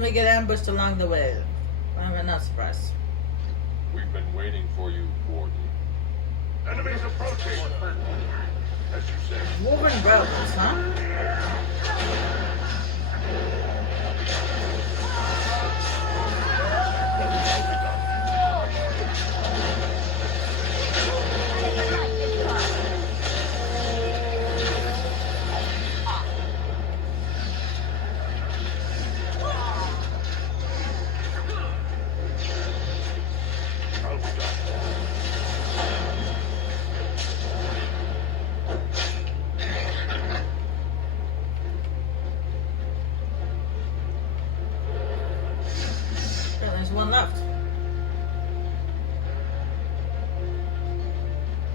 Didn't we get ambushed along the way? I'm not surprised. We've been waiting for you, Warden. Enemies approaching. As you said. Warren rebels, huh? I'll be done. Yeah, there's one left. It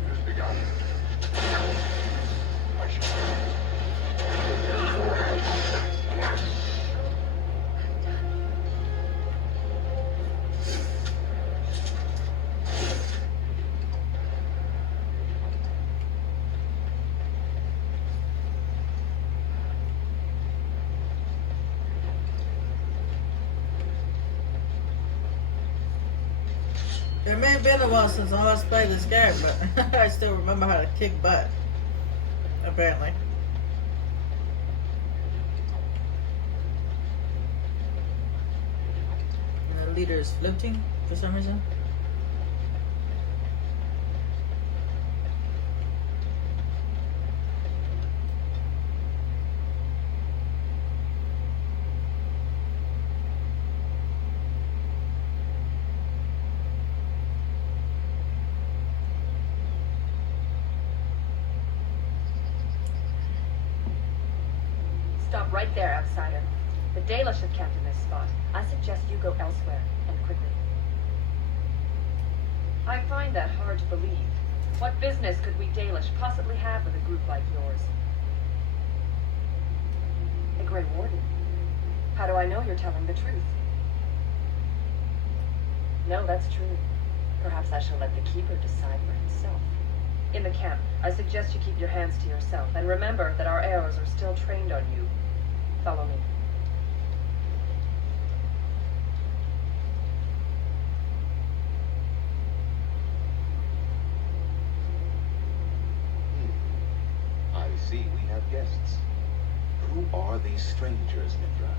has begun. I shall. It may have been a while since I last played this game, but I still remember how to kick butt. Apparently. And the leader is floating for some reason. Stop right there, outsider. The Dalish have camped in this spot. I suggest you go elsewhere, and quickly. I find that hard to believe. What business could we Dalish possibly have with a group like yours? The Grey Warden. How do I know you're telling the truth? No, that's true. Perhaps I shall let the Keeper decide for himself. In the camp, I suggest you keep your hands to yourself, and remember that our arrows are still trained on you. Follow me. I see we have guests. Who are these strangers, Mithra?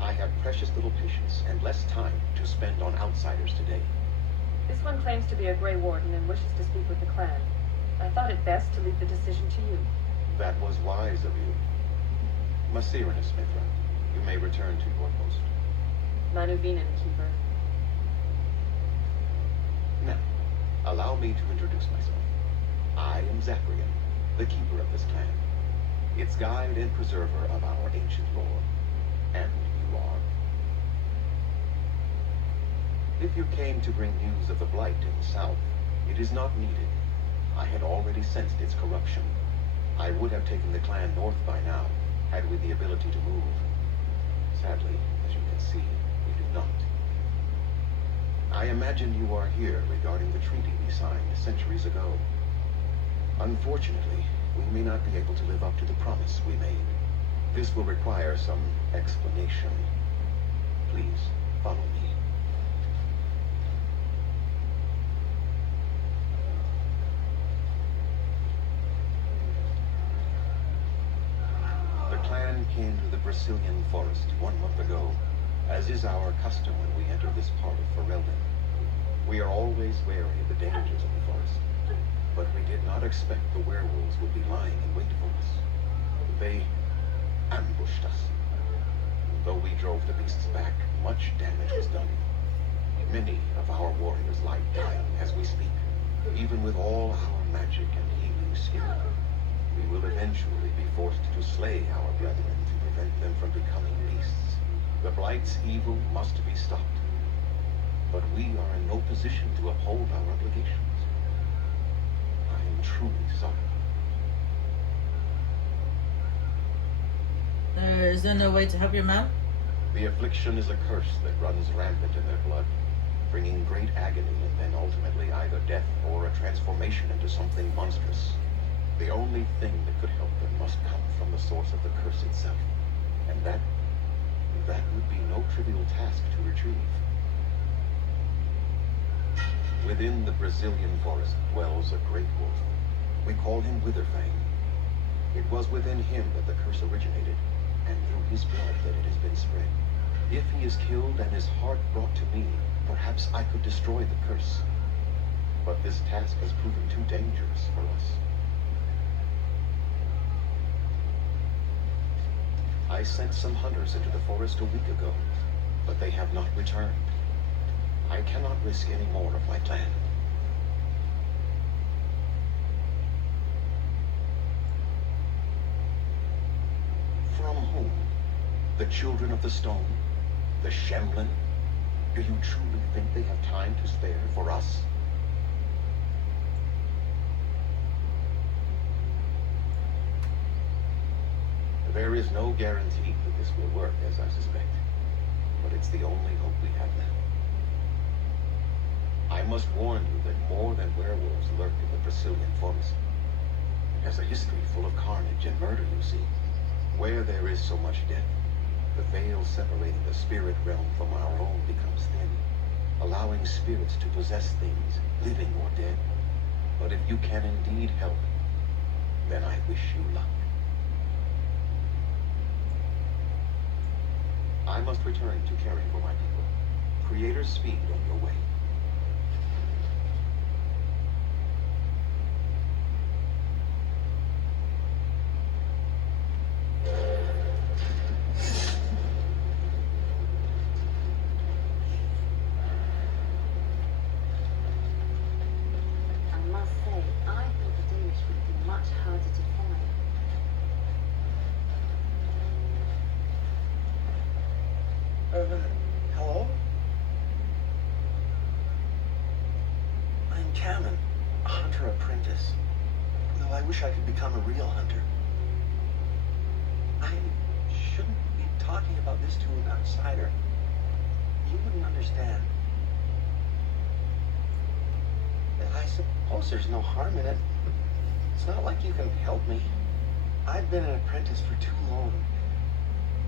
I have precious little patience and less time to spend on outsiders today. This one claims to be a Grey Warden and wishes to speak with the clan. I thought it best to leave the decision to you. That was wise of you. Maserinus, Mithra, you may return to your post. Manuvinen, Keeper. Now, allow me to introduce myself. I am Zacharian, the keeper of this clan, its guide and preserver of our ancient lore. And you are? If you came to bring news of the Blight in the south, it is not needed. I had already sensed its corruption. I would have taken the clan north by now, had we the ability to move. Sadly, as you can see, we do not. I imagine you are here regarding the treaty we signed centuries ago. Unfortunately, we may not be able to live up to the promise we made. This will require some explanation. Please, follow me. The clan came to the Brazilian forest 1 month ago, as is our custom when we enter this part of Ferelden. We are always wary of the dangers of the forest, but we did not expect the werewolves would be lying in wait for us. They ambushed us. Though we drove the beasts back, much damage was done. Many of our warriors lie dying as we speak. Even with all our magic and healing skill, we will eventually be forced to slay our brethren to prevent them from becoming beasts. The Blight's evil must be stopped. But we are in no position to uphold our obligations. I am truly sorry. Is there no way to help your man? The affliction is a curse that runs rampant in their blood, bringing great agony and then ultimately either death or a transformation into something monstrous. The only thing that could help them must come from the source of the curse itself, and that That would be no trivial task to retrieve. Within the Brazilian forest dwells a great wolf. We call him Witherfang. It was within him that the curse originated, and through his blood that it has been spread. If he is killed and his heart brought to me, perhaps I could destroy the curse. But this task has proven too dangerous for us. I sent some hunters into the forest a week ago, but they have not returned. I cannot risk any more of my plan. From whom? The children of the stone? The Shemlin? Do you truly think they have time to spare for us? There is no guarantee that this will work, as I suspect. But it's the only hope we have now. I must warn you that more than werewolves lurk in the Brazilian forest. It has a history full of carnage and murder, you see. Where there is so much death, the veil separating the spirit realm from our own becomes thin, allowing spirits to possess things, living or dead. But if you can indeed help, then I wish you luck. I must return to caring for my people. Creator's speed on your way. I must say, I thought the Dalish would be much harder to find. Hello? I'm Cameron, a hunter apprentice. Though I wish I could become a real hunter. I shouldn't be talking about this to an outsider. You wouldn't understand. I suppose there's no harm in it. It's not like you can help me. I've been an apprentice for too long.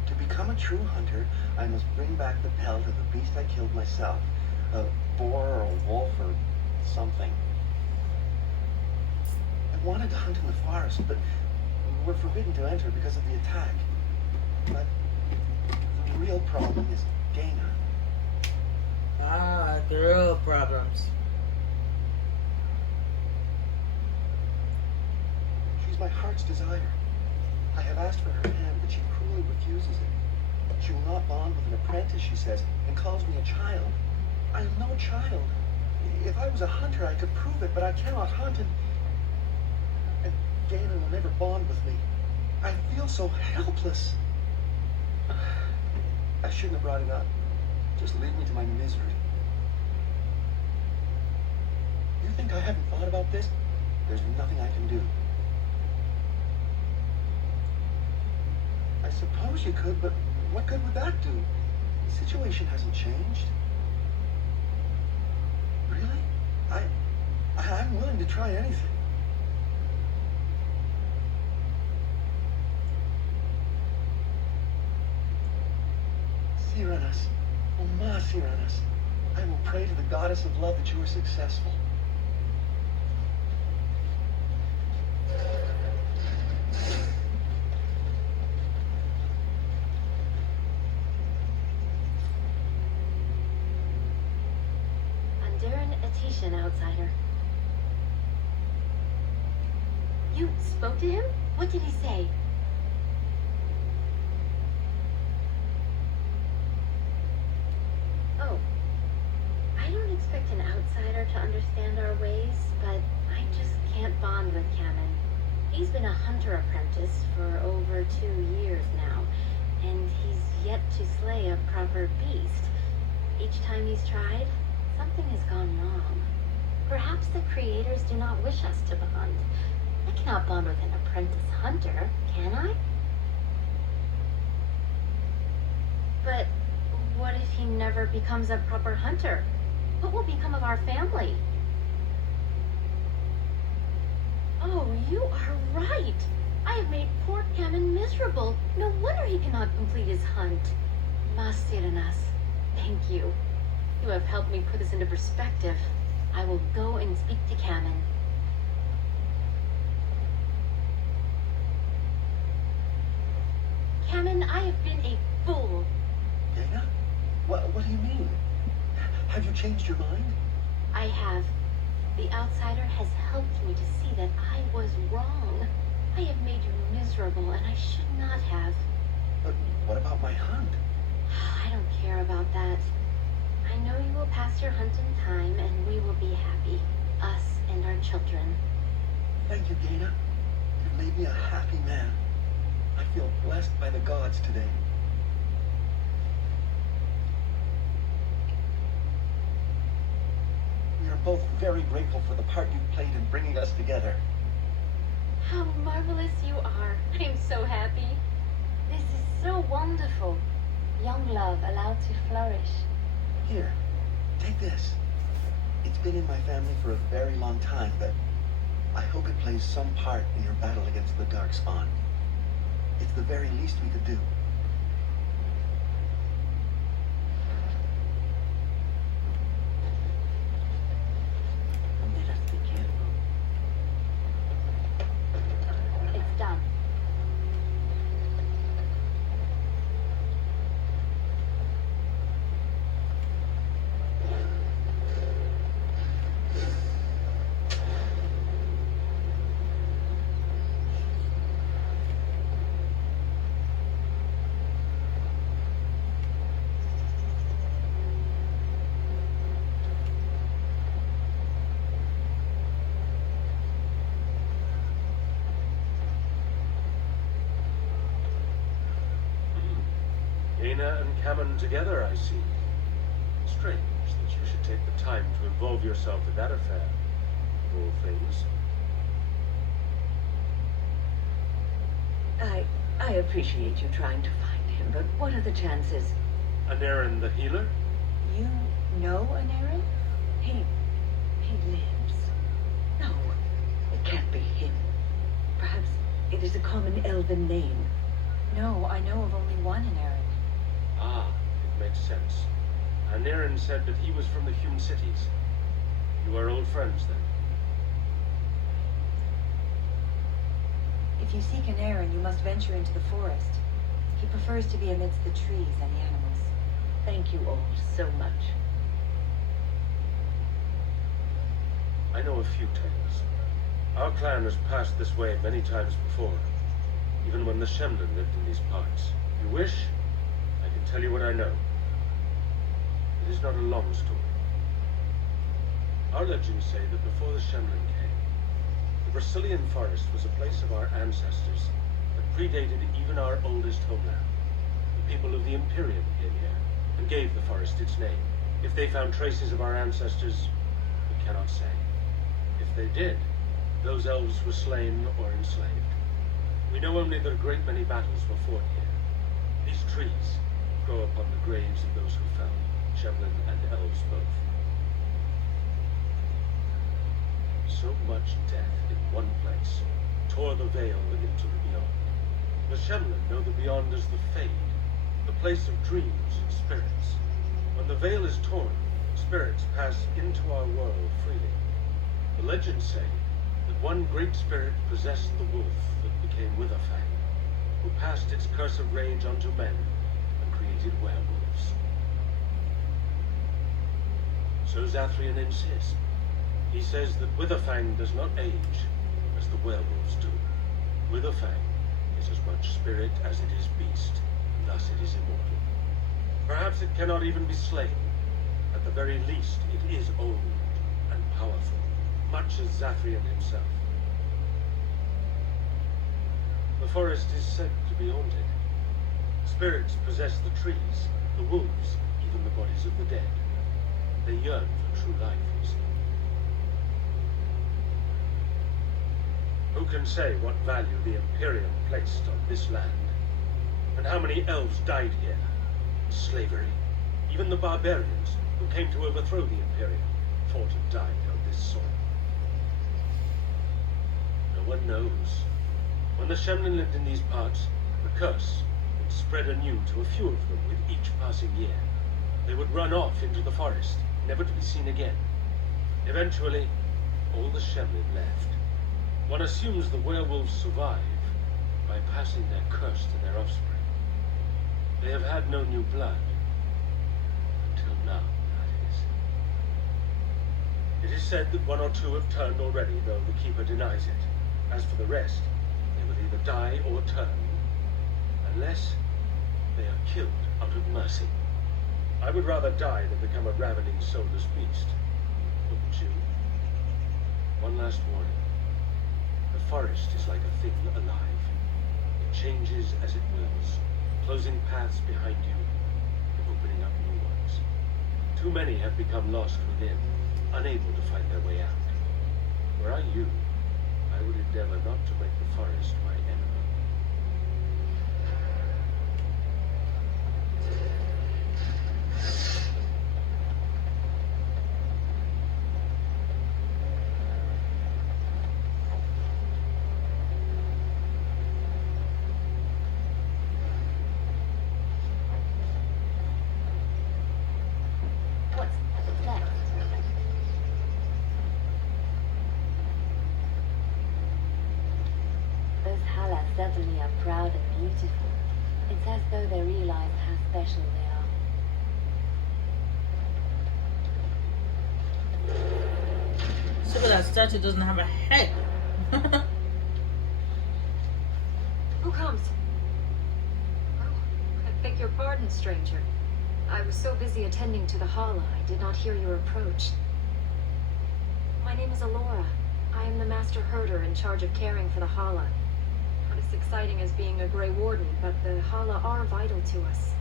To become a true hunter, I must bring back the pelt of the beast I killed myself. A boar or a wolf or something. I wanted to hunt in the forest, but we're forbidden to enter because of the attack. But the real problem is Dana. Ah, girl problems. She's my heart's desire. I have asked for her hand, but she cruelly refuses it. She will not bond with an apprentice, she says, and calls me a child. I am no child. If I was a hunter, I could prove it, but I cannot hunt, and Dana will never bond with me. I feel so helpless. I shouldn't have brought it up. Just leave me to my misery. You think I haven't thought about this? There's nothing I can do. I suppose you could, but what good would that do? The situation hasn't changed. Really? I'm willing to try anything. Cyranas, oh ma Cyranas, I will pray to the goddess of love that you are successful. An outsider. You spoke to him? What did he say? Oh, I don't expect an outsider to understand our ways, but I just can't bond with Cameron. He's been a hunter apprentice for over 2 years now, and he's yet to slay a proper beast. Each time he's tried, something has gone wrong. Perhaps the creators do not wish us to bond. I cannot bond with an apprentice hunter, can I? But what if he never becomes a proper hunter? What will become of our family? Oh, you are right. I have made poor Cameron miserable. No wonder he cannot complete his hunt. Mas Siranas, thank you. You have helped me put this into perspective. I will go and speak to Kamen. Kamen, I have been a fool. Dana? What do you mean? Have you changed your mind? I have. The outsider has helped me to see that I was wrong. I have made you miserable, and I should not have. But what about my hunt? I don't care about that. I know you will pass your hunt in time, and we will be happy. Us and our children. Thank you, Dana. You've made me a happy man. I feel blessed by the gods today. We are both very grateful for the part you've played in bringing us together. How marvelous you are. I am so happy. This is so wonderful. Young love allowed to flourish. Here, take this. It's been in my family for a very long time, but I hope it plays some part in your battle against the Darkspawn. It's the very least we could do. Let us be careful. It's done. Dana and Kamen together, I see. Strange that you should take the time to involve yourself in that affair, of all things. I appreciate you trying to find him, but what are the chances? Anarin the healer? You know Anarin? He lives. No, it can't be him. Perhaps it is a common elven name. No, I know of only one Anarin. Ah, it makes sense. Anarin said that he was from the Hume cities. You are old friends, then? If you seek Anarin, you must venture into the forest. He prefers to be amidst the trees and the animals. Thank you all so much. I know a few tales. Our clan has passed this way many times before, even when the Shemlin lived in these parts. If you wish, I can tell you what I know. It is not a long story. Our legends say that before the Shemlin came, the Brazilian forest was a place of our ancestors that predated even our oldest homeland. The people of the Imperium came here and gave the forest its name. If they found traces of our ancestors, we cannot say. If they did, those elves were slain or enslaved. We know only that a great many battles were fought here. These trees grow upon the graves of those who fell, Shemlin and elves both. So much death in one place tore the veil into the beyond. The Shemlin know the beyond as the Fade, the place of dreams and spirits. When the veil is torn, spirits pass into our world freely. The legends say that one great spirit possessed the wolf that became Witherfang, who passed its curse of rage onto men and created werewolves. So Zathrian insists. He says that Witherfang does not age as the werewolves do. Witherfang is as much spirit as it is beast, and thus it is immortal. Perhaps it cannot even be slain. At the very least, it is old and powerful, much as Zathrian himself. The forest is said to be haunted. Spirits possess the trees, the wolves, even the bodies of the dead. They yearn for true life, you see. Who can say what value the Imperium placed on this land? And how many elves died here? In slavery. Even the barbarians who came to overthrow the Imperium fought and died on this soil. No one knows. When the Shemlin lived in these parts, the curse, spread anew to a few of them with each passing year. They would run off into the forest, never to be seen again. Eventually, all the Shemlin left. One assumes the werewolves survive by passing their curse to their offspring. They have had no new blood. Until now, that is. It is said that one or two have turned already, though the Keeper denies it. As for the rest, they will either die or turn, unless they are killed out of mercy. I would rather die than become a ravening, soulless beast. Wouldn't you? One last warning. The forest is like a thing alive. It changes as it wills, closing paths behind you and opening up new ones. Too many have become lost within, unable to find their way out. Were I you, I would endeavor not to make the forest my enemy. What's that? Those Hala certainly are proud and beautiful. It's as though they realize how special they are. See, but that statue doesn't have a head. Who comes? Oh, I beg your pardon, stranger. I was so busy attending to the Hala, I did not hear your approach. My name is Alora. I am the master herder in charge of caring for the Hala. Not as exciting as being a Grey Warden, but the Hala are vital to us.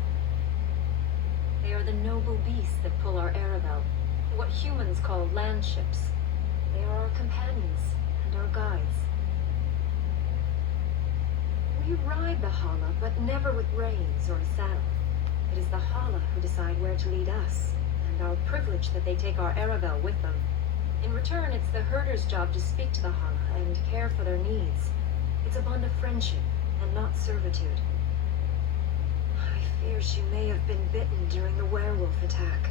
They are the noble beasts that pull our Aravel, what humans call land ships. They are our companions and our guides. We ride the Hala, but never with reins or a saddle. It is the Hala who decide where to lead us, and our privilege that they take our Aravel with them. In return, it's the herder's job to speak to the Hala and care for their needs. It's a bond of friendship, and not servitude. I fear she may have been bitten during the werewolf attack.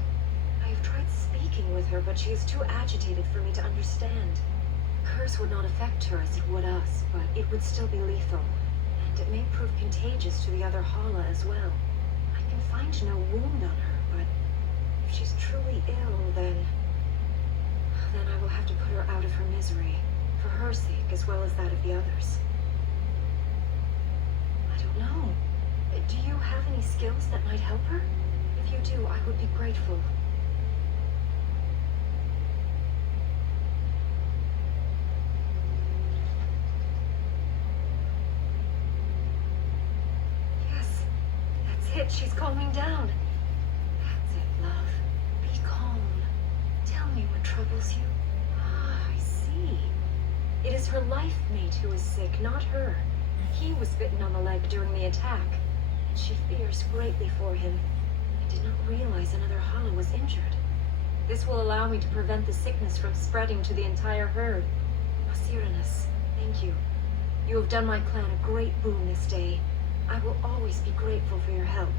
I have tried speaking with her, but she is too agitated for me to understand. The curse would not affect her as it would us, but it would still be lethal, and it may prove contagious to the other Hala as well. I can find no wound on her, but if she's truly ill, then I will have to put her out of her misery, for her sake as well as that of the others. I don't know. Do you have any skills that might help her? If you do, I would be grateful. Yes, that's it. She's calming down. That's it, love. Be calm. Tell me what troubles you. Ah, I see. It is her life mate who is sick, not her. He was bitten on the leg during the attack, and she fears greatly for him. I did not realize another Hala was injured. This will allow me to prevent the sickness from spreading to the entire herd. Osiris, thank you. You have done my clan a great boon this day. I will always be grateful for your help.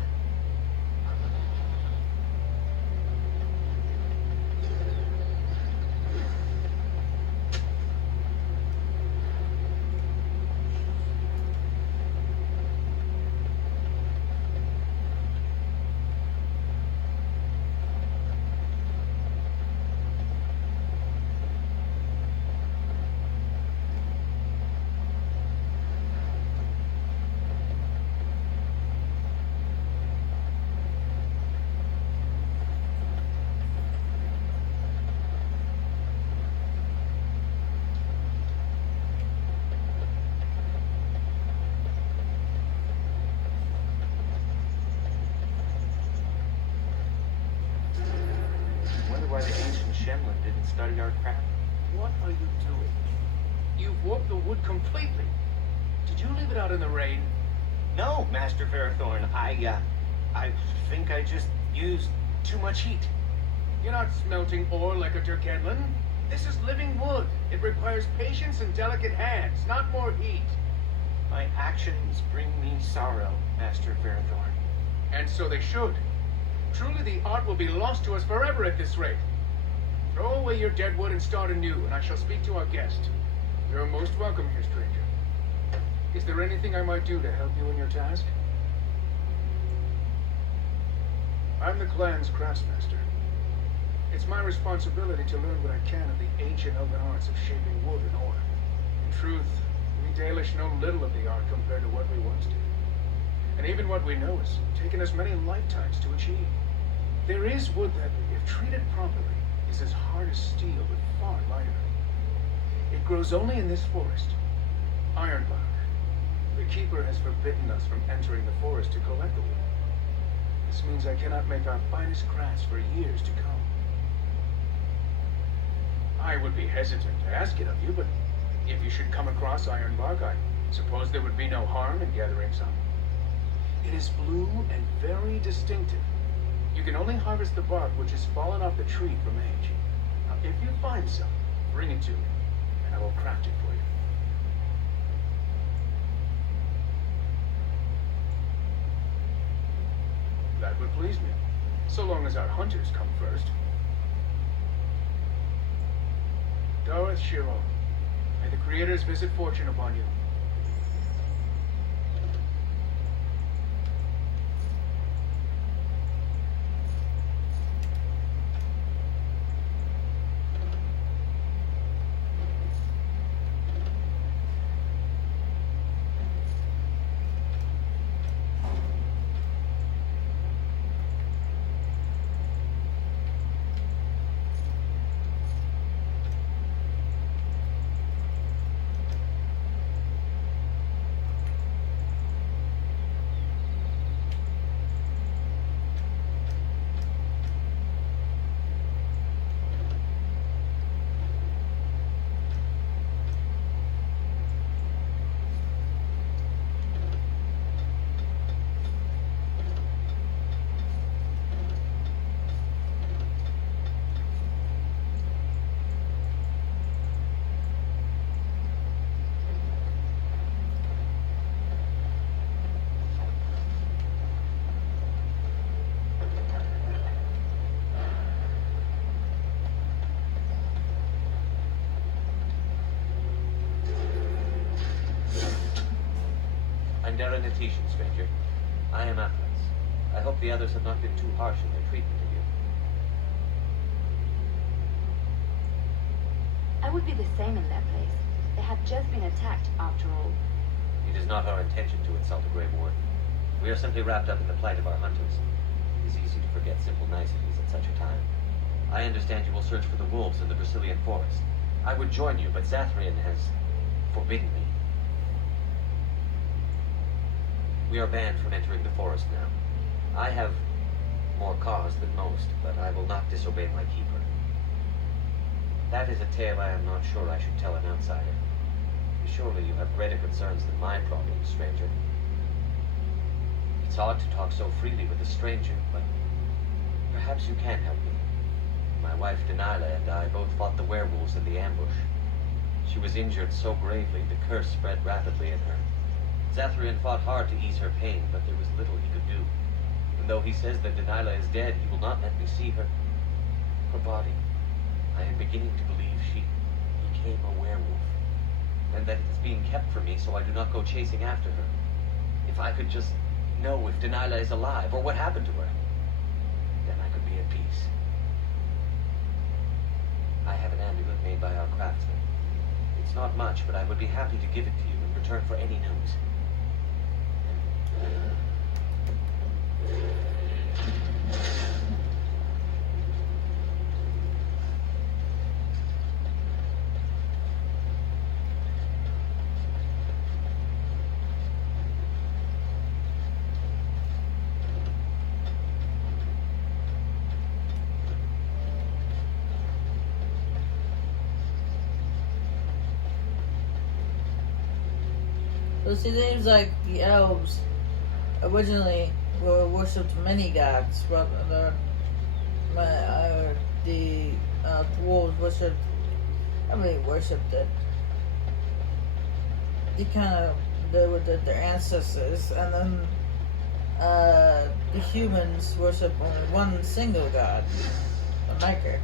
Why the ancient Shemlin didn't study our craft. What are you doing? You've warped the wood completely. Did you leave it out in the rain? No, Master Ferrothorn. I think I just used too much heat. You're not smelting ore like a Turkedlin. This is living wood. It requires patience and delicate hands, not more heat. My actions bring me sorrow, Master Fairthorn. And so they should. Truly the art will be lost to us forever at this rate. Throw away your dead wood and start anew, and I shall speak to our guest. You're most welcome here, stranger. Is there anything I might do to help you in your task? I'm the clan's craftsmaster. It's my responsibility to learn what I can of the ancient elven arts of shaping wood and ore. In truth, we Dalish know little of the art compared to what we once did. And even what we know has taken us many lifetimes to achieve. There is wood that, if treated properly, is as hard as steel but far lighter. It grows only in this forest, Ironbark. The keeper has forbidden us from entering the forest to collect the wood. This means I cannot make our finest crafts for years to come. I would be hesitant to ask it of you, but if you should come across Ironbark, I suppose there would be no harm in gathering some. It is blue and very distinctive. You can only harvest the bark which has fallen off the tree from age. Now, if you find some, bring it to me, and I will craft it for you. That would please me, so long as our hunters come first. Dareth Shiro, may the creators visit fortune upon you. I'm Darren Natishan, stranger. I am Atlas. I hope the others have not been too harsh in their treatment of you. I would be the same in their place. They have just been attacked, after all. It is not our intention to insult a Grey Warden. We are simply wrapped up in the plight of our hunters. It is easy to forget simple niceties at such a time. I understand you will search for the wolves in the Brazilian forest. I would join you, but Zathrian has forbidden me. We are banned from entering the forest now. I have more cause than most, but I will not disobey my keeper. That is a tale I am not sure I should tell an outsider. Surely you have greater concerns than my problems, stranger. It's odd to talk so freely with a stranger, but perhaps you can help me. My wife Dalish and I both fought the werewolves in the ambush. She was injured so gravely, the curse spread rapidly in her. Zathrian fought hard to ease her pain, but there was little he could do. Even though he says that Dalish is dead, he will not let me see her body. I am beginning to believe she became a werewolf, and that it is being kept from me so I do not go chasing after her. If I could just know if Dalish is alive, or what happened to her, then I could be at peace. I have an amulet made by our craftsman. It's not much, but I would be happy to give it to you in return for any news. So it seems like the elves originally were worshipped many gods, rather than the dwarves worshipped. I really worshipped it. They kind of their ancestors, and then the humans worship only one single god, the Maker.